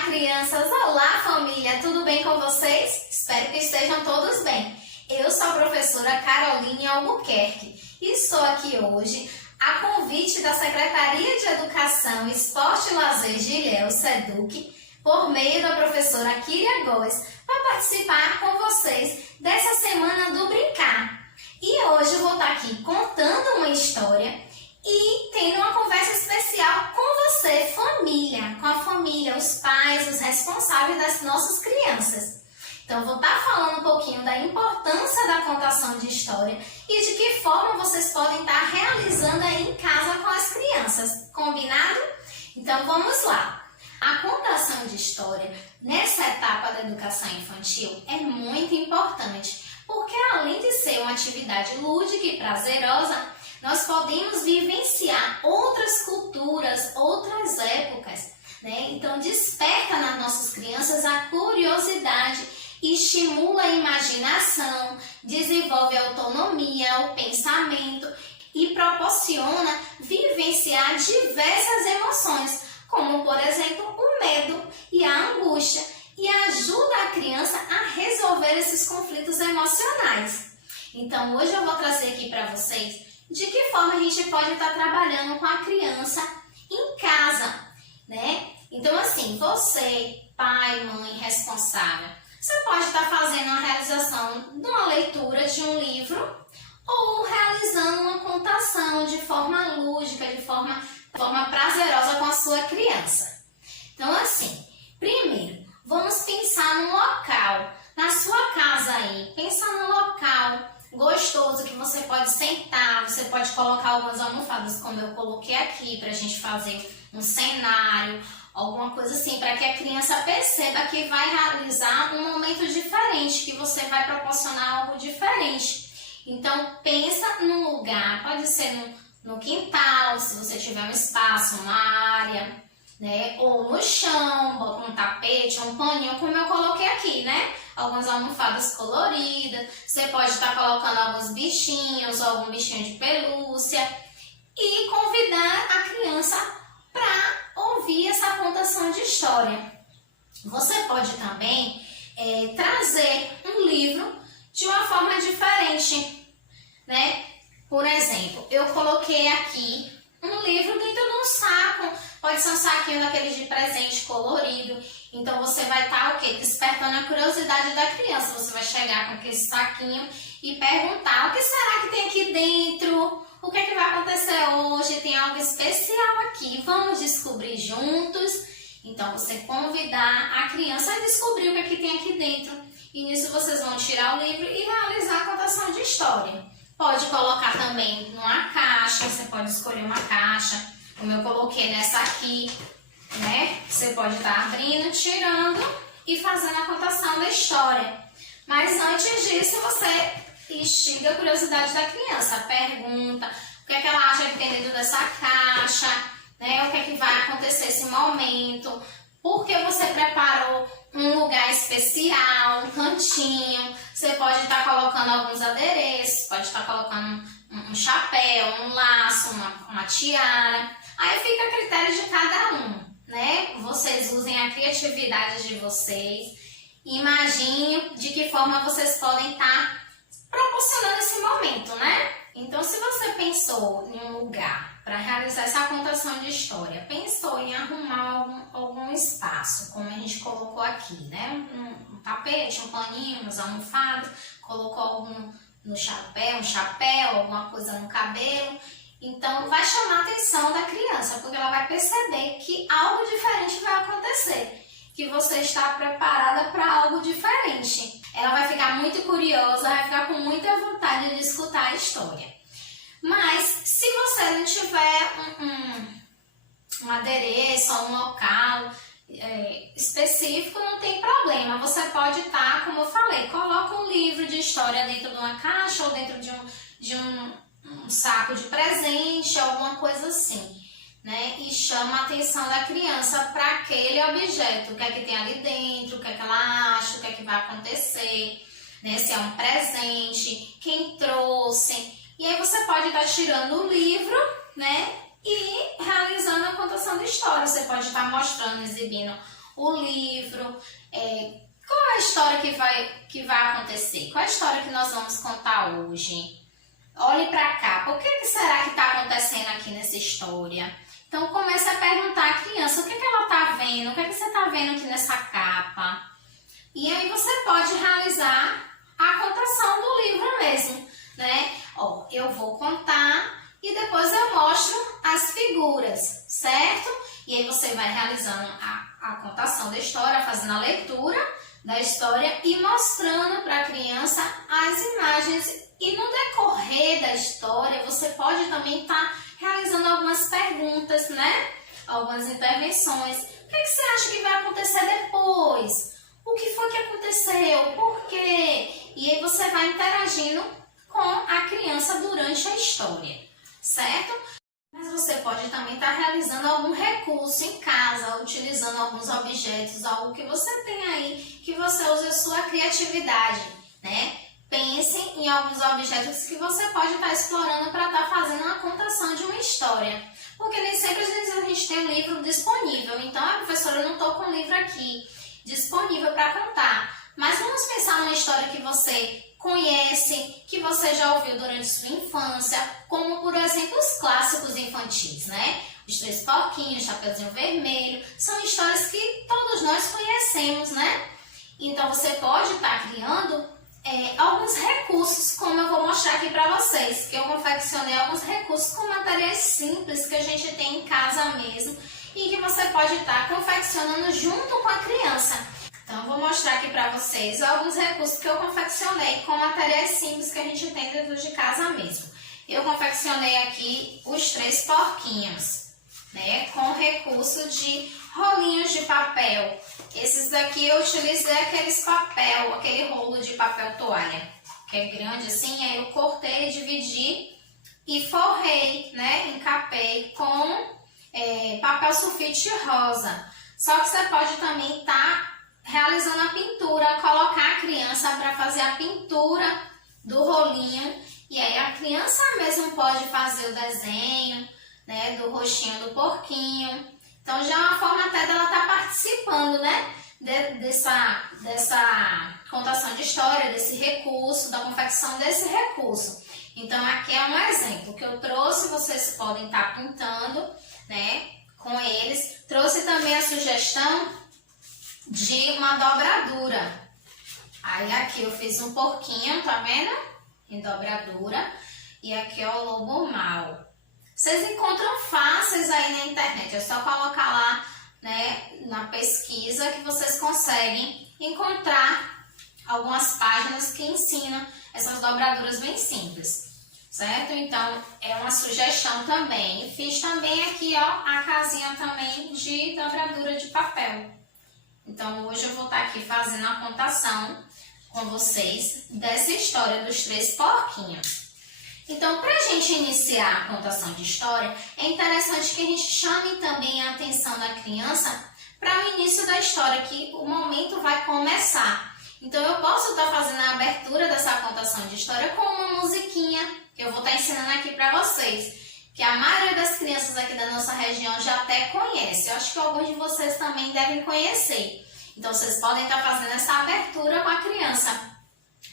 Olá, crianças! Olá, família! Tudo bem com vocês? Espero que estejam todos bem. Eu sou a professora Caroline Albuquerque e estou aqui hoje a convite da Secretaria de Educação, Esporte e Lazer de Ilhéus, SEDUC, por meio da professora Kyria Góes, para participar com vocês dessa semana do Brincar. E hoje eu vou estar aqui contando uma história e tendo uma conversa especial com você, família, com a família, os pais, os responsáveis das nossas crianças. Então, eu vou estar falando um pouquinho da importância da contação de história e de que forma vocês podem estar realizando aí em casa com as crianças. Combinado? Então, vamos lá. A contação de história nessa etapa da educação infantil é muito importante, porque além de ser uma atividade lúdica e prazerosa, nós podemos vivenciar outras culturas, outras épocas, né? Então, desperta nas nossas crianças a curiosidade, estimula a imaginação, desenvolve a autonomia, o pensamento e proporciona vivenciar diversas emoções, como, por exemplo, o medo e a angústia, e ajuda a criança a resolver esses conflitos emocionais. Então, hoje eu vou trazer aqui para vocês de que forma a gente pode estar trabalhando com a criança em casa, né? Então, assim, você, pai, mãe, responsável, você pode estar fazendo a realização de uma leitura de um livro ou realizando uma contação de forma lúdica, de forma prazerosa com a sua criança. Então, assim, primeiro, vamos pensar no local, na sua casa aí, pensa no local gostoso que você pode sentar, você pode colocar algumas almofadas, como eu coloquei aqui, para a gente fazer um cenário, alguma coisa assim, para que a criança perceba que vai realizar um momento diferente, que você vai proporcionar algo diferente. Então, pensa num lugar, pode ser no quintal, se você tiver um espaço, uma área, né? Ou no chão, bota um tapete, um paninho, como eu coloquei aqui, né? Algumas almofadas coloridas, você pode estar colocando alguns bichinhos, algum bichinho de pelúcia e convidar a criança para ouvir essa contação de história. Você pode também trazer um livro de uma forma diferente, né? Por exemplo, eu coloquei aqui um livro dentro de um saco, pode ser um saquinho daqueles de presente colorido. Então você vai estar o quê? Despertando a curiosidade da criança. Você vai chegar com aquele saquinho e perguntar: o que será que tem aqui dentro? O que é que vai acontecer hoje? Tem algo especial aqui, vamos descobrir juntos. Então você convidar a criança a descobrir o que é que tem aqui dentro. E nisso vocês vão tirar o livro e realizar a contação de história. Pode colocar também numa caixa, você pode escolher uma caixa, como eu coloquei nessa aqui, né? Você pode estar abrindo, tirando e fazendo a contação da história. Mas antes disso, você instiga a curiosidade da criança, pergunta o que é que ela acha que tem dentro dessa caixa, né? O que é que vai acontecer nesse momento, por que você preparou um lugar especial, um cantinho. Você pode estar colocando alguns adereços, pode estar colocando um chapéu, um laço, uma tiara. Aí fica a critério de cada um, né? Vocês usem a criatividade de vocês. Imagine de que forma vocês podem estar proporcionando esse momento, né? Então, se você pensou em um lugar para realizar essa contação de história, pensou em arrumar algum espaço, como a gente colocou aqui, né? Um tapete, um paninho, umas almofadas, colocou algum no chapéu, um chapéu, alguma coisa no cabelo. Então, vai chamar a atenção da criança, porque ela vai perceber que algo diferente vai acontecer, que você está preparada para algo diferente. Ela vai ficar muito curiosa, vai ficar com muita vontade de escutar a história. Mas, se você não tiver um adereço ou um local específico, não tem problema. Você pode estar, como eu falei, coloca um livro de história dentro de uma caixa ou dentro de um saco de presente, alguma coisa assim, né? E chama a atenção da criança para aquele objeto, o que é que tem ali dentro, o que é que ela acha, o que é que vai acontecer, né? Se é um presente, quem trouxe. E aí você pode estar tirando o livro, né? E realizando a contação de história. Você pode estar mostrando, exibindo o livro, qual é a história que vai acontecer? Qual é a história que nós vamos contar hoje? Olhe para cá, por que será que está acontecendo aqui nessa história? Então comece a perguntar à criança, o que ela está vendo? O que você está vendo aqui nessa capa? E aí você pode realizar a contação do livro mesmo, né? Ó, eu vou contar e depois eu mostro as figuras, certo? E aí você vai realizando a contação da história, fazendo a leitura da história e mostrando para a criança as imagens. E no decorrer da história, você pode também estar realizando algumas perguntas, né? Algumas intervenções. O que você acha que vai acontecer depois? O que foi que aconteceu? Por quê? E aí você vai interagindo com a criança durante a história, certo? Mas você pode também estar realizando algum recurso em casa, utilizando alguns objetos, algo que você tem aí, que você use a sua criatividade, né? Pense em alguns objetos que você pode estar explorando para estar fazendo a contação de uma história. Porque nem sempre a gente tem um livro disponível. Então, professora, eu não estou com o livro aqui disponível para contar. Mas vamos pensar numa história que você conhece, que você já ouviu durante sua infância, como, por exemplo, os clássicos infantis, né? Os Três Porquinhos, Chapeuzinho Vermelho, são histórias que todos nós conhecemos, né? Então, você pode estar criando alguns recursos, como eu vou mostrar aqui para vocês, que eu confeccionei alguns recursos com materiais simples que a gente tem em casa mesmo e que você pode estar confeccionando junto com a criança. Então, eu vou mostrar aqui para vocês alguns recursos que eu confeccionei com materiais simples que a gente tem dentro de casa mesmo. Eu confeccionei aqui os Três Porquinhos, né, com recurso de rolinhos de papel. Esses daqui eu utilizei aquele rolo de papel toalha, que é grande assim, aí eu cortei, dividi e forrei, né, encapei com papel sulfite rosa. Só que você pode também estar realizando a pintura, colocar a criança para fazer a pintura do rolinho, e aí a criança mesmo pode fazer o desenho, né, do rostinho do porquinho. Então já é uma forma até dela estar participando, né, dessa contação de história, desse recurso, da confecção desse recurso. Então aqui é um exemplo que eu trouxe, vocês podem estar pintando, né, com eles. Trouxe também a sugestão de uma dobradura. Aí aqui eu fiz um porquinho, tá vendo? Em dobradura. E aqui é o lobo mau. Vocês encontram fáceis aí na internet, é só colocar lá, né, na pesquisa que vocês conseguem encontrar algumas páginas que ensinam essas dobraduras bem simples, certo? Então, é uma sugestão também. Fiz também aqui, ó, a casinha também de dobradura de papel. Então, hoje eu vou estar aqui fazendo a contação com vocês dessa história dos Três Porquinhos. Então, para a gente iniciar a contação de história, é interessante que a gente chame também a atenção da criança para o início da história, que o momento vai começar. Então, eu posso estar fazendo a abertura dessa contação de história com uma musiquinha, que eu vou estar ensinando aqui para vocês, que a maioria das crianças aqui da nossa região já até conhece. Eu acho que alguns de vocês também devem conhecer. Então, vocês podem estar fazendo essa abertura com a criança,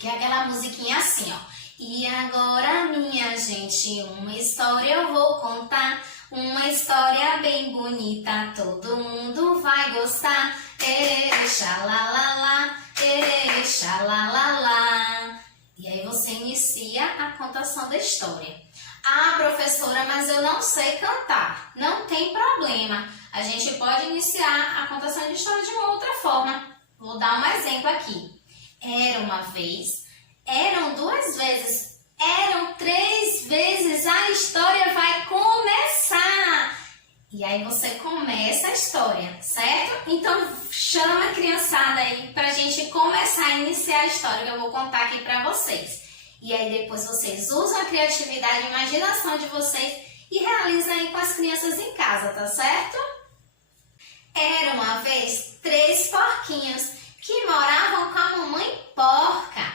que é aquela musiquinha assim, ó. E agora, minha gente, uma história eu vou contar, uma história bem bonita, todo mundo vai gostar. Erê, xalalala, erê, xalalala. E aí você inicia a contação da história. Ah, professora, mas eu não sei cantar. Não tem problema. A gente pode iniciar a contação de história de uma outra forma. Vou dar um exemplo aqui. Era uma vez, eram duas vezes, eram três vezes, a história vai começar. E aí você começa a história, certo? Então chama a criançada aí pra gente começar a iniciar a história que eu vou contar aqui pra vocês. E aí depois vocês usam a criatividade e a imaginação de vocês e realizam aí com as crianças em casa, tá certo? Era uma vez três porquinhos que moravam com a mamãe porca.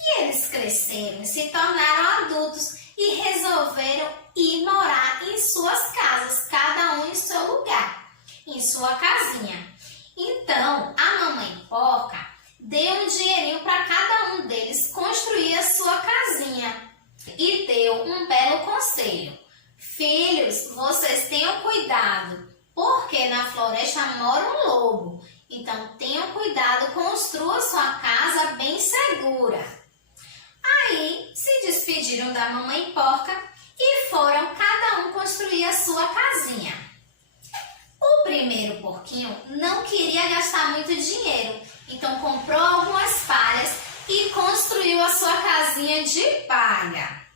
E eles cresceram e se tornaram adultos e resolveram ir morar em suas casas, cada um em seu lugar, em sua casinha. Então, Então, a mamãe porca deu um dinheirinho para cada um deles construir a sua casinha e deu um belo conselho. Filhos, vocês tenham cuidado, porque na floresta mora um lobo. Então, tenham cuidado, construa sua casa bem segura. Aí, se despediram da mamãe porca e foram cada um construir a sua casinha. O primeiro porquinho não queria gastar muito dinheiro, então comprou algumas palhas e construiu a sua casinha de palha.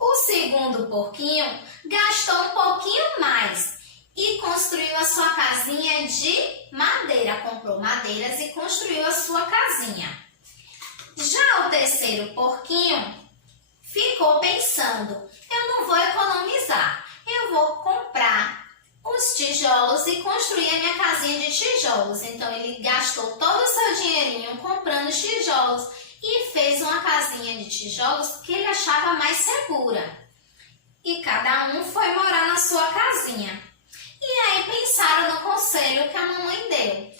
O segundo porquinho gastou um pouquinho mais e construiu a sua casinha de madeira. Comprou madeiras e construiu a sua casinha. Já o terceiro porquinho ficou pensando, eu não vou economizar, eu vou comprar os tijolos e construir a minha casinha de tijolos. Então ele gastou todo o seu dinheirinho comprando os tijolos e fez uma casinha de tijolos que ele achava mais segura. E cada um foi morar na sua casinha. E aí pensaram no conselho que a mamãe deu.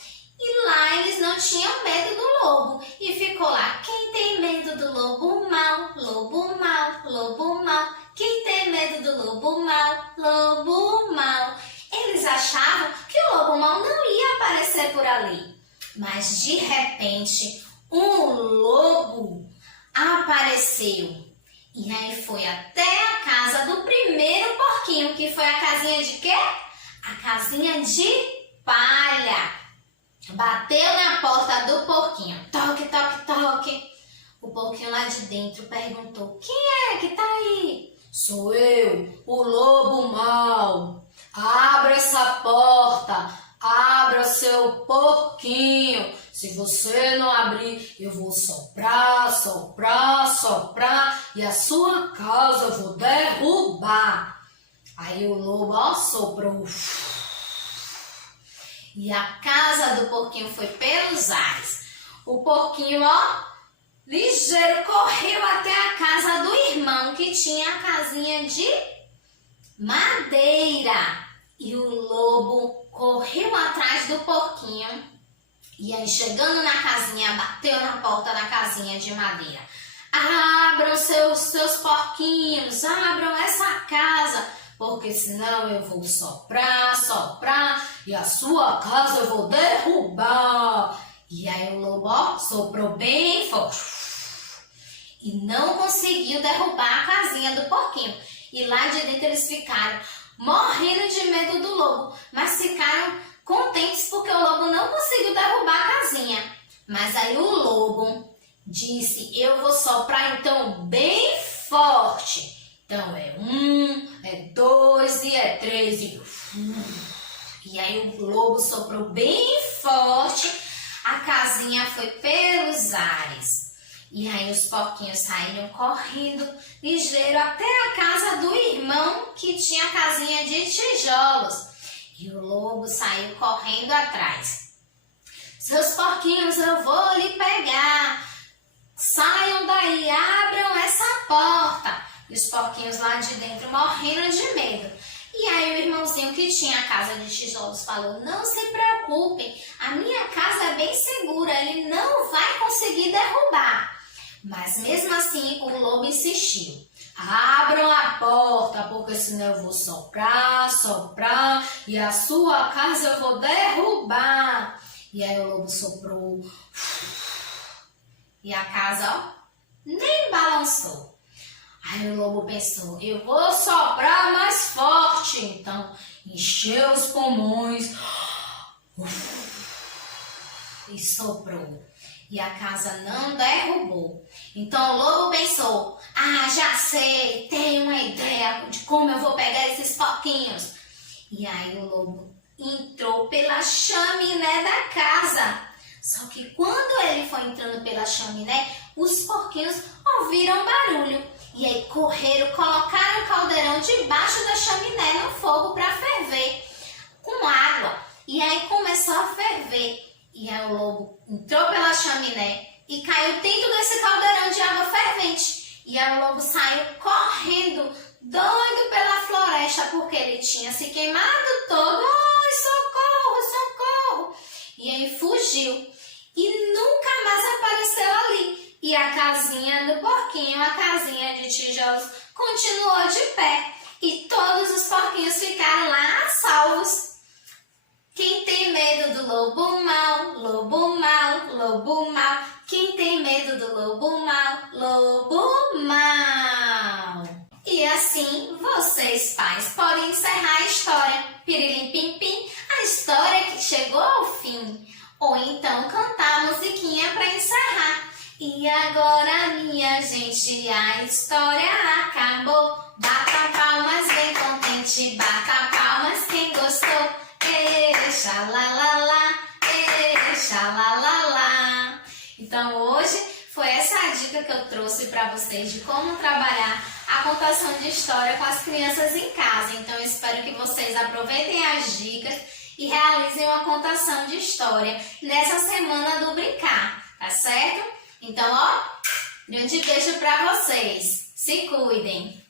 E lá eles não tinham medo do lobo. E ficou lá, quem tem medo do lobo mau, lobo mau, lobo mau. Quem tem medo do lobo mau, lobo mau. Eles achavam que o lobo mau não ia aparecer por ali. Mas de repente, um lobo apareceu. E aí foi até a casa do primeiro porquinho, que foi a casinha de quê? A casinha de palha. Bateu na porta do porquinho. Toque, toque, toque. O porquinho lá de dentro perguntou, quem é que tá aí? Sou eu, o lobo mau. Abra essa porta, abra seu porquinho. Se você não abrir, eu vou soprar, soprar, soprar e a sua casa eu vou derrubar. Aí o lobo soprou. E a casa do porquinho foi pelos ares. O porquinho, ligeiro, correu até a casa do irmão, que tinha a casinha de madeira. E o lobo correu atrás do porquinho. E aí, chegando na casinha, bateu na porta da casinha de madeira. Abram seus porquinhos, abram essa casa, porque senão eu vou soprar, soprar e a sua casa eu vou derrubar. E aí o lobo soprou bem forte e não conseguiu derrubar a casinha do porquinho. E lá de dentro eles ficaram morrendo de medo do lobo, mas ficaram contentes porque o lobo não conseguiu derrubar a casinha. Mas aí o lobo disse, eu vou soprar então bem forte. Então é 1, é 2 e é 3 e aí o lobo soprou bem forte, a casinha foi pelos ares. E aí os porquinhos saíram correndo ligeiro até a casa do irmão, que tinha a casinha de tijolos. E o lobo saiu correndo atrás. Seus porquinhos, eu vou lhe pegar. Saiam daí, abram essa porta. E os porquinhos lá de dentro morrendo de medo. E aí o irmãozinho que tinha a casa de tijolos falou, não se preocupem, a minha casa é bem segura, ele não vai conseguir derrubar. Mas mesmo assim o lobo insistiu. Abram a porta, porque senão eu vou soprar, soprar e a sua casa eu vou derrubar. E aí o lobo soprou. E a casa, nem balançou. Aí o lobo pensou, eu vou soprar mais forte. Então, encheu os pulmões e soprou. E a casa não derrubou. Então o lobo pensou, já sei, tenho uma ideia de como eu vou pegar esses porquinhos. E aí o lobo entrou pela chaminé da casa. Só que quando ele foi entrando pela chaminé, os porquinhos ouviram barulho. E aí correram, colocaram o caldeirão debaixo da chaminé no fogo para ferver com água. E aí começou a ferver. E aí o lobo entrou pela chaminé e caiu dentro desse caldeirão de água fervente. E aí o lobo saiu correndo, doido pela floresta, porque ele tinha se queimado todo. Ai, socorro, socorro! explodiu e nunca mais apareceu ali. E a casinha do porquinho, a casinha de tijolos, continuou de pé. E todos os porquinhos ficaram lá salvos. Quem tem medo do lobo mau, lobo mau, lobo mau. Quem tem medo do lobo mau, lobo mau. E assim, vocês pais podem encerrar a história. Pirilim pim pim, a história que chegou ao fim. Ou então cantar a musiquinha para encerrar. E agora, minha gente, a história acabou. Bata palmas bem contente, bata palmas quem gostou. Xalalala, xalalala. Então hoje foi essa a dica que eu trouxe para vocês de como trabalhar a contação de história com as crianças em casa. Então eu espero que vocês aproveitem as dicas e realizem uma contação de história nessa semana do Brincar, tá certo? Então, ó, grande beijo para vocês. Se cuidem!